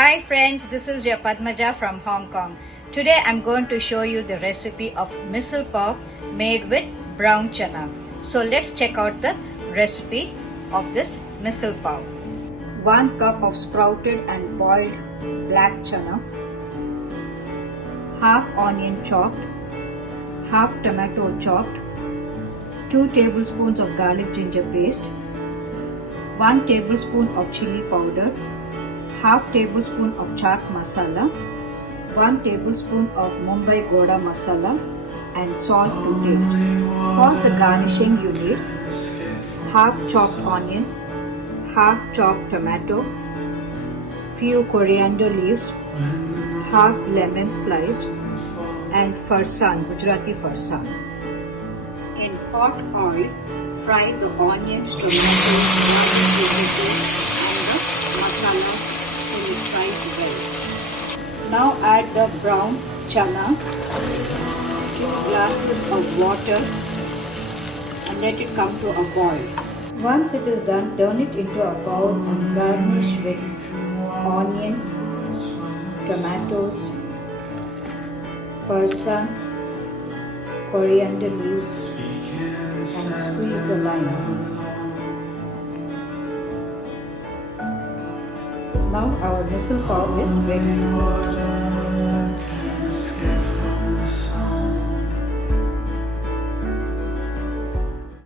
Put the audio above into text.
Hi friends, this is your Padmaja from Hong Kong. Today I'm going to show you the recipe of Misal Pav made with brown chana. So let's check out the recipe of this Misal Pav. 1 cup of sprouted and boiled black chana, half onion chopped, half tomato chopped, 2 tablespoons of garlic ginger paste, 1 tablespoon of chili powder, half tablespoon of chaat masala, 1 tablespoon of Mumbai Goda masala and salt to taste. For the garnishing you need half chopped onion, half chopped tomato, few coriander leaves, half lemon sliced and farsan, Gujarati farsan. In hot oil, fry the onions, tomatoes, garlic ginger and the masala till it fries well. Now add the brown chana, 2 glasses of water and let it come to a boil. Once it is done, turn it into a bowl and garnish with onions, tomatoes, farsan, coriander leaves and squeeze the lime. Now our misal pav is ready.